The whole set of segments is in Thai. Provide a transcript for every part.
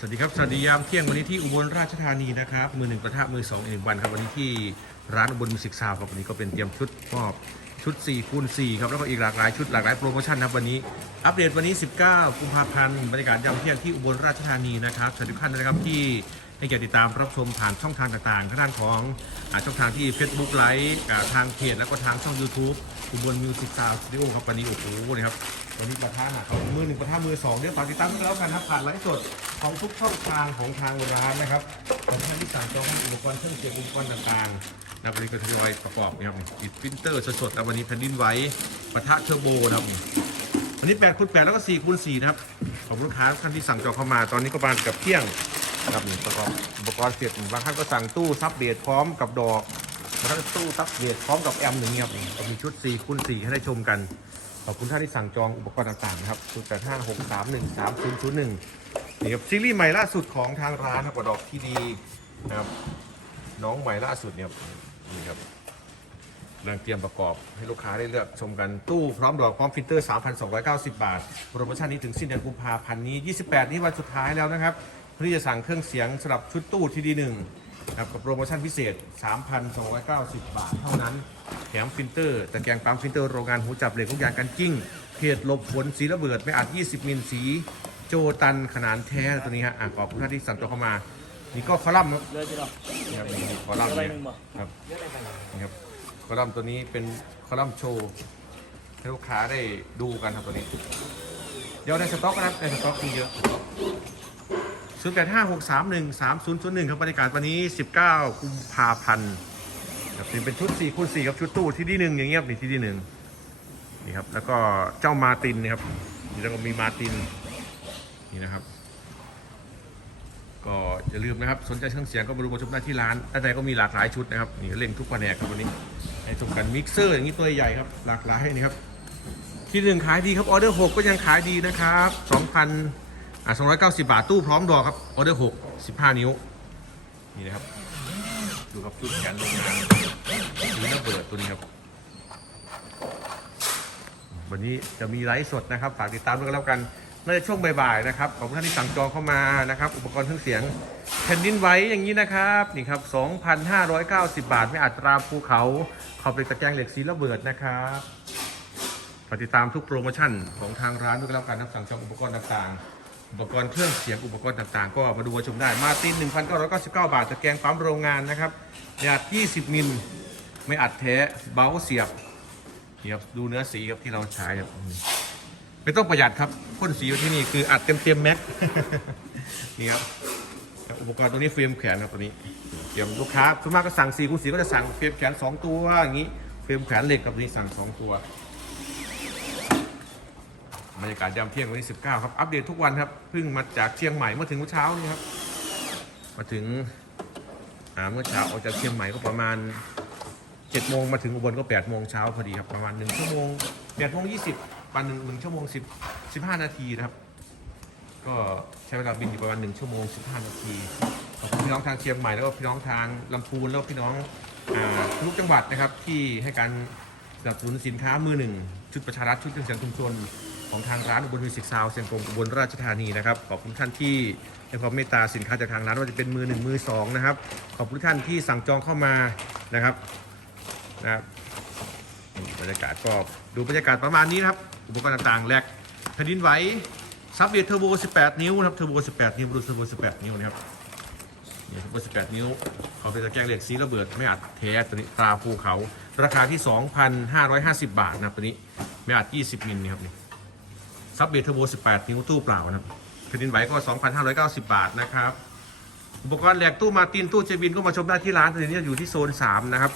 สวัสดีครับ สวัสดียามเที่ยงวันนี้ที่อุบลราชธานีนะครับ มือหนึ่งประทะมือสองอีกหนึ่งวันครับ วันนี้ที่ร้านอุบลมิวสิกซาวครับวันนี้ก็เป็นเตรียมชุดมอบชุด4คูณ4ครับแล้วก็อีกหลากหลายชุดหลากหลายโปรโมชั่นนะครับวันนี้ อัปเดตวันนี้ 19 กุมภาพันธ์บรรยากาศยามเที่ยงที่อุบลราชธานีนะครับสวัสดีทุกท่านนะครับที่ ให้เกียติดตามรับชมผ่านช่องทางต่างๆทางด้านของอาช่องทางที่ Facebook ไลฟ์ทางเพจแล้วก็ทางช่อง YouTube อุบลมิวสิกซาวสตูดิโอครับวันนี้โอ้โหนะครับวันนี้ประธานนะครับมือหนึ่งประธามือสองเดี๋ยวฝากติดตามกันแล้วกันครับผ่านไลฟ์สดของทุกช่องทางของทางร้านนะครับของท่านที่สั่งจองอุปกรณ์เครื่องเสียงอุปกรณ์ต่างๆนะวันนี้ก็ทยอยประกอบนะครับติดปรินเตอร์สดๆแล้ววันนี้แผ่นดินไหวปะทะเทอร์โบนะครับวันนี้8คูณ8แล้วก็4คูณ4นะครับขอบคุณลูกค้าท่านที่สั่งจองเข้ามาตอนนี้ก็ประมาณกับเที่ยง นะครับนี่ประกอบอุปกรณ์เสร็จบางท่านก็สั่งตู้ซับเบสพร้อมกับดอกบางท่านตู้ซับเบสพร้อมกับแอมป์อย่างเงี้ยครับก็มีชุด4คูณ4ให้ได้ชมกันขอบคุณท่านที่สั่งจองอุปกรณ์ต่างๆนะครับ0 8 5 6 3 1 3 0 0 1นี่ครับซีรีส์ใหม่ล่าสุดของทางร้านครับดอกที่ดีนะครับน้องใหม่ล่าสุดเนี่ยนี่ครับกำลังเตรียมประกอบให้ลูกค้าได้เลือกชมกันตู้พร้อมดอกพร้อมฟิลเตอร์ 3,290 บาท โปรโมชั่นนี้ถึงสิ้นเดือนกุมภาพันธ์นี้ 28 นี้วันสุดท้ายแล้วนะครับ พื่อที่จะสั่งเครื่องเสียงสำหรับชุดตู้ทีดีหนึ่งนะครับกับโปรโมชั่นพิเศษ 3,290 บาทเท่านั้น แถมฟิลเตอร์ตะแกรงปั๊มฟิลเตอร์โรงงานหูจับเหล็กทุกอย่างกันกิ้งเพจหลบฝนสีระเบิดไม่อัด20 มิลสีโจตันขนาดแท้ตัวนี้ฮะอะขอบคุณท่านที่สั่งตัวเข้ามา นี่ก็คอลัมน์ครับเลยจีหรอนี่ครับนี่คอลัมน์อะไรเนี่ยครับนี่ครับคอลัมน์ตัวนี้เป็นคอลัมน์โชว์ให้ลูกค้าได้ดูกันครับตัวนี้ เดี๋ยวในสต็อกนะครับในสต็อกมีเยอะ ศูนย์แปดห้าหกสามหนึ่งสามศูนย์ศูนย์หนึ่งครับบรรยากาศวันนี้สิบเก้ากุมภาพันธ์ครับนี่เป็นชุดสี่คูณสี่ครับชุดตู้ที่ที่หนึ่งอย่างเงี้ยบนี่ที่ที่หนึ่งนี่ครับแล้วก็เจ้ามาตินนะครับนี่แล้วก็มีมาตินนี่นะครับ ก็อย่าลืมนะครับสนใจเครื่องเสียงก็มาดูมาชมได้ที่ร้านด้านในก็มีหลากหลายชุดนะครับนี่เล่งทุกแผนกครับวันนี้ให้ชมกันมิกเซอร์อย่างนี้ตัวใหญ่ครับหลากหลายนี่ครับที่หนึ่งขายดีครับออเดอร์หกก็ยังขายดีนะครับส อ่าสองร้อยเก้าสิบบาทตู้พร้อมดอกครับออเดอร์หกสิบห้านิ้ว นี่นะครับ ดูครับชุดแขนโรงงานหรือระเบิดตัวนี้ครับ วันนี้จะมีไลฟ์สดนะครับ ฝากติดตามด้วยกันแล้วกันน่าจะช่วงบ่ายๆนะครับ ขอบคุณท่านที่สั่งจองเข้ามานะครับ อุปกรณ์เครื่องเสียงแผ่นดินไหวอย่างนี้นะครับนี่ครับ 2,590 บาท ไม่อัตราภูเขาเขาเป็นตะแกรงเหล็กสีระเบิดนะครับฝากติดตามทุกโปรโมชั่นของทางร้านด้วยกันแล้วกันนะครับสั่งจองอุปกรณ์ต่างๆ อุปกรณ์เครื่องเสียงอุปกรณ์ต่างๆ ก็มาดูมาชมได้มาติน1,999 บาทตะแกรงปั๊มโรงงานนะครับขนาด 20 มิล ไม่อัดแท้เบาเสียบนี่ครับดูเนื้อสีครับที่เราใช้ครับไม่ต้องประหยัดครับพ่นสีอยู่ที่นี่คืออัดเต็มเต็มๆแม็กนี่ครับอุปกรณ์ตัวนี้เฟรมแขนครับตัวนี้เตรียมลูกค้าส่วนมากก็สั่งสีคูณสีก็จะสั่งเฟรมแขนสองตัวอย่างนี้เฟรมแขนเหล็กกับนี้สั่งสองตัว บรรยากาศยามเที่ยงวันที่19 ครับ อัปเดตทุกวันครับเพิ่งมาจากเชียงใหม่เมื่อถึงเช้านี่ครับ มาถึงอาเมื่อเช้าออกจากเชียงใหม่ก็ประมาณเจ็ดโมงมาถึงอุบลก็แปดโมงเช้าพอดีครับประมาณหนึ่งชั่วโมงแปดโมงยี่สิบประมาณหนึ่งหนึ่งชั่วโมงสิบสิบห้านาทีนะครับ ก็ใช้เวลาบินอยู่ประมาณหนึ่งชั่วโมงสิบห้านาทีขอบคุณพี่น้องทางเชียงใหม่แล้วก็พี่น้องทางลำพูนแล้วก็พี่น้องทุกจังหวัดนะครับที่ให้การสนับสนุนสินค้ามือหนึ่งชุดประชารัฐชุดเครื่องเสียงชุมชน ของทางร้านอุบลมิวสิกซาวเสียงกงอุบลราชธานีนะครับ ขอบคุณท่านที่ให้ความเมตตาสินค้าจากทางร้านว่าจะเป็นมือหนึ่งมือสองนะครับ ขอบคุณท่านที่สั่งจองเข้ามานะครับนะครับบรรยากาศก็ดูบรรยากาศประมาณนี้นะครับ อุปกรณ์ต่างๆแลกแผ่นดินไหวซับเบียเทอร์โบ 18 นิ้วนะครับเทอร์โบ 18 นิ้วดูเทอร์โบ 18 นิ้วนะครับเนี่ยเทอร์โบ 18 นิ้วเขาเป็นตะแกรงเหล็กสีระเบิดไม่อัดแท้ตัวนี้ตราภูเขา ราคาที่ 2,550 บาทนะครับตัวนี้ไม่อัด20 มิลนี่ครับนี่ ซับเบียเทอร์โบ18 นิ้วตู้เปล่านะครับแผ่นดินไหวก็ 2,590 บาทนะครับ อุปกรณ์แหลกตู้มาตินตู้เจบินก็มาชมได้ที่ร้านตัวนี้อยู่ที่โซน 3 นะครับ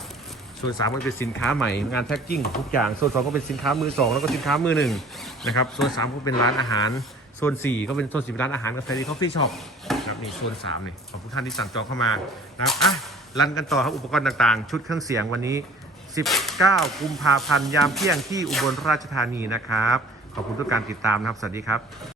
โซนสามก็เป็นสินค้าใหม่ งานแพ็กกิ้งทุกอย่าง โซนสองก็เป็นสินค้ามือสองแล้วก็สินค้ามือหนึ่งนะครับ โซนสามก็เป็นร้านอาหาร โซนสี่ก็เป็นโซนสี่ร้านอาหารกาแฟดีคอฟฟี่ช็อปนะครับนี่โซนสามนี่ขอบคุณท่านที่สั่งจองเข้ามานะครับอะรันกันต่อครับอุปกรณ์ต่างๆ ชุดเครื่องเสียงวันนี้ 19 กุมภาพันธ์ยามเที่ยงที่อุบลราชธานีนะครับ ขอบคุณทุกการติดตามนะครับ สวัสดีครับ